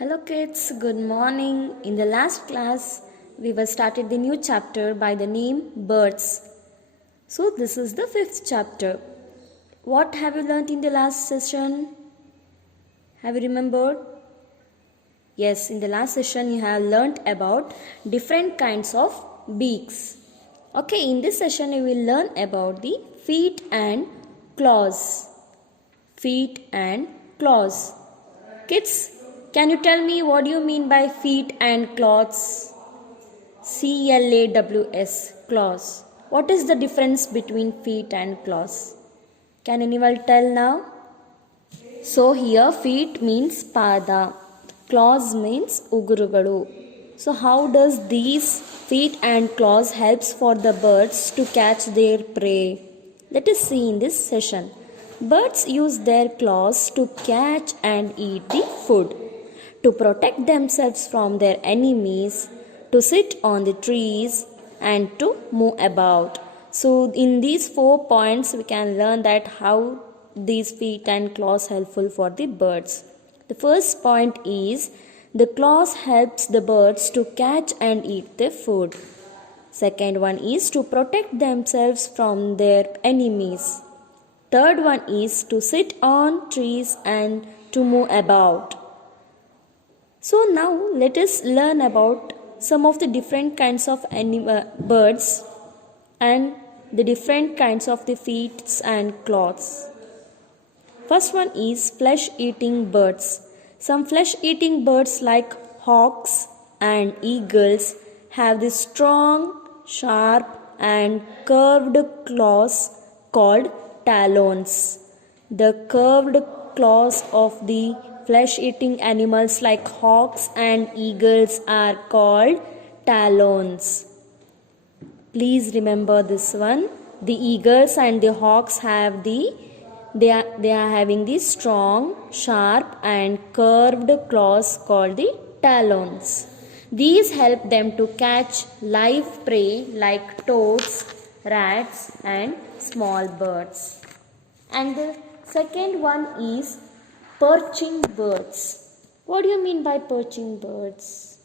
Hello kids, good morning. In the last class, we were started the new chapter by the name Birds. So this is the fifth chapter. What have you learnt in the last session? Have you remembered? Yes, in the last session you have learnt about different kinds of beaks. Okay, in this session you will learn about the feet and claws. Feet and claws. Kids, can you tell me what do you mean by feet and claws? CLAWS, claws. What is the difference between feet and claws? Can anyone tell now? So here feet means pada, claws means ugurugalu. So how does these feet and claws helps for the birds to catch their prey? Let us see in this session. Birds use their claws to catch and eat the food, to protect themselves from their enemies, to sit on the trees, and to move about. So in these 4 points we can learn that how these feet and claws helpful for the birds. The first point is the claws helps the birds to catch and eat their food. Second one is to protect themselves from their enemies. Third one is to sit on trees and to move about. So now let us learn about some of the different kinds of birds and the different kinds of the feet and claws. First one is flesh-eating birds. Some flesh-eating birds like hawks and eagles have the strong, sharp and curved claws called talons. The curved claws of the flesh-eating animals like hawks and eagles are called talons. Please remember this one. The eagles and the hawks have they are having the strong, sharp and curved claws called the talons. These help them to catch live prey like toads, rats and small birds. And the second one is perching birds. What do you mean by perching birds?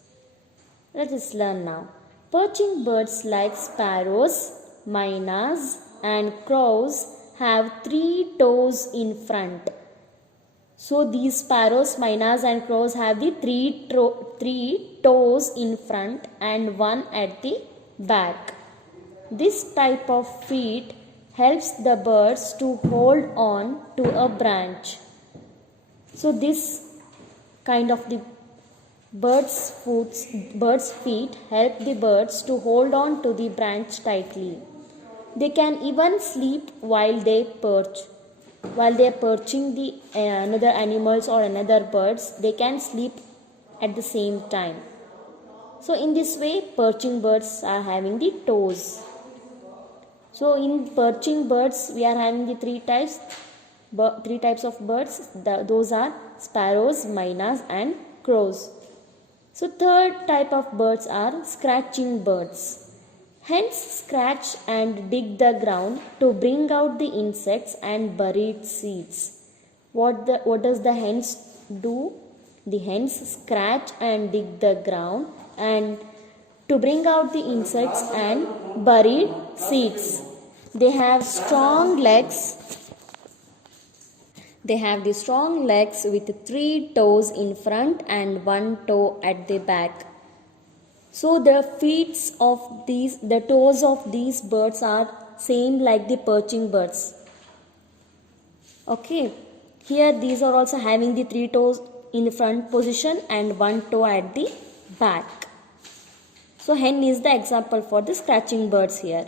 Let us learn now. Perching birds like sparrows, mynas and crows have 3 toes in front. So these sparrows, mynas and crows have the three toes in front and 1 at the back. This type of feet helps the birds to hold on to a branch. So this kind of the birds' feet help the birds to hold on to the branch tightly. They can even sleep while they perch. While they are perching the another animals or another birds, they can sleep at the same time. So in this way, perching birds are having the toes. So in perching birds, we are having the three types of birds. Those are sparrows, mynas and crows. So third type of birds are scratching birds. Hens scratch and dig the ground to bring out the insects and buried seeds. What does the hens do? The hens scratch and dig the ground and to bring out the insects and buried seeds. They have strong legs. They have the strong legs with 3 toes in front and 1 toe at the back. So the toes of these birds are same like the perching birds. Okay. Here these are also having the 3 toes in the front position and 1 toe at the back. So hen is the example for the scratching birds here.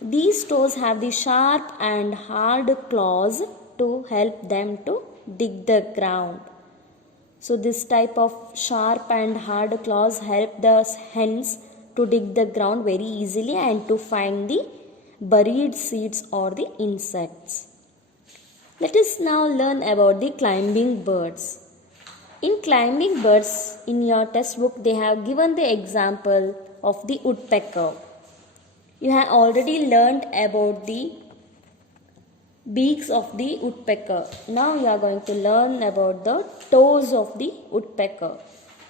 These toes have the sharp and hard claws to help them to dig the ground. So this type of sharp and hard claws help the hens to dig the ground very easily and to find the buried seeds or the insects. Let us now learn about the climbing birds. In climbing birds, in your textbook, they have given the example of the woodpecker. You have already learned about the Beaks of the woodpecker. Now we are going to learn about the toes of the woodpecker.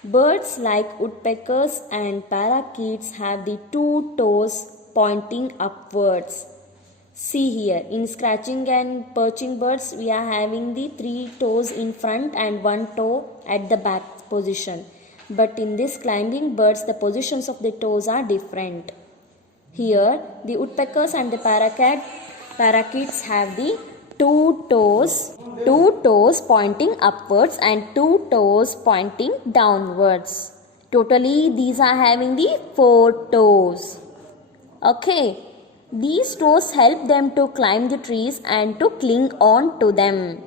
Birds like woodpeckers and parakeets have the two toes pointing upwards. See here, in scratching and perching birds, we are having the three toes in front and one toe at the back position. But in this climbing birds, the positions of the toes are different. Here, the woodpeckers and the parakeets have the two toes pointing upwards and two toes pointing downwards. Totally, these are having the four toes. Okay. These toes help them to climb the trees and to cling on to them.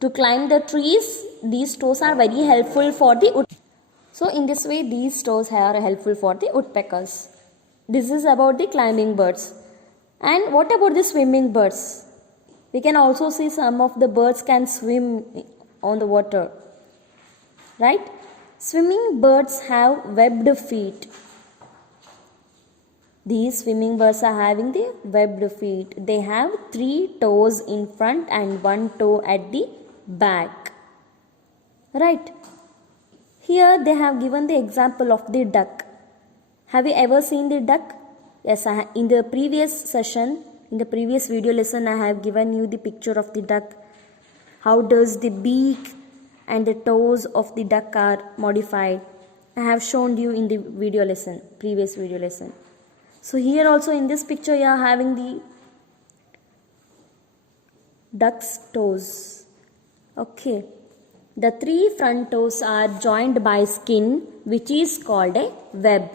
To climb the trees, these toes are very helpful for the woodpeckers. So in this way, these toes are helpful for the woodpeckers. This is about the climbing birds. And what about the swimming birds? We can also see some of the birds can swim on the water. Right? Swimming birds have webbed feet. These swimming birds are having the webbed feet. They have three toes in front and one toe at the back. Right. Here they have given the example of the duck. Have you ever seen the duck? Yes, in the previous session, in the previous video lesson, I have given you the picture of the duck. How does the beak and the toes of the duck are modified? I have shown you in the video lesson, previous video lesson. So here also in this picture you are having the duck's toes. Okay. The three front toes are joined by skin which is called a web.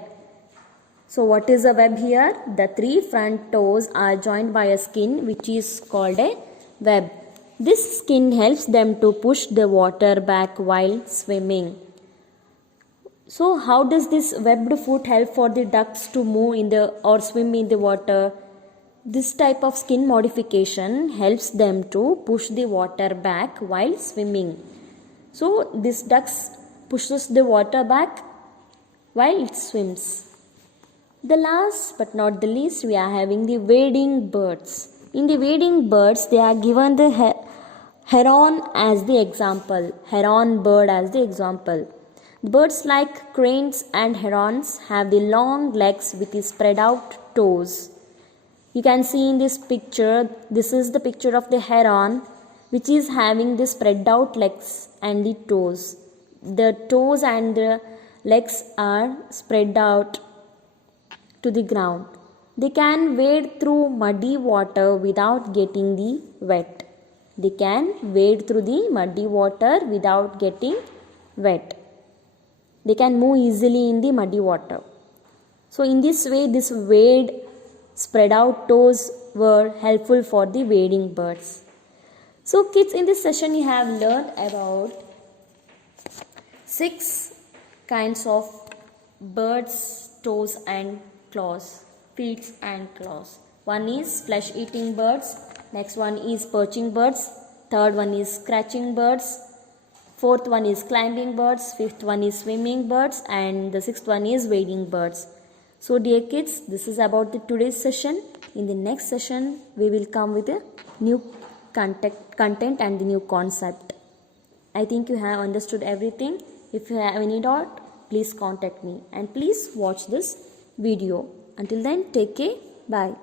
So what is a web here? The three front toes are joined by a skin which is called a web. This skin helps them to push the water back while swimming. So how does this webbed foot help for the ducks to move in the or swim in the water? This type of skin modification helps them to push the water back while swimming. So this ducks pushes the water back while it swims. The last but not the least, we are having the wading birds. In the wading birds, they are given the heron as the example. Heron bird as the example. Birds like cranes and herons have the long legs with the spread out toes. You can see in this picture, this is the picture of the heron which is having the spread out legs and the toes. The toes and the legs are spread out to the ground. They can wade through muddy water without getting the wet. They can wade through the muddy water without getting wet. They can move easily in the muddy water. So in this way, this wade spread out toes were helpful for the wading birds. So kids, in this session you have learned about 6 kinds of birds' toes and claws, feet and claws. One is flesh eating birds, next one is perching birds, third one is scratching birds, fourth one is climbing birds, fifth one is swimming birds, and the sixth one is wading birds. So dear kids, this is about the today's session. In the next session, we will come with a new content and the new concept. I think you have understood everything. If you have any doubt, please contact me and please watch this video. Until then, take care. Bye.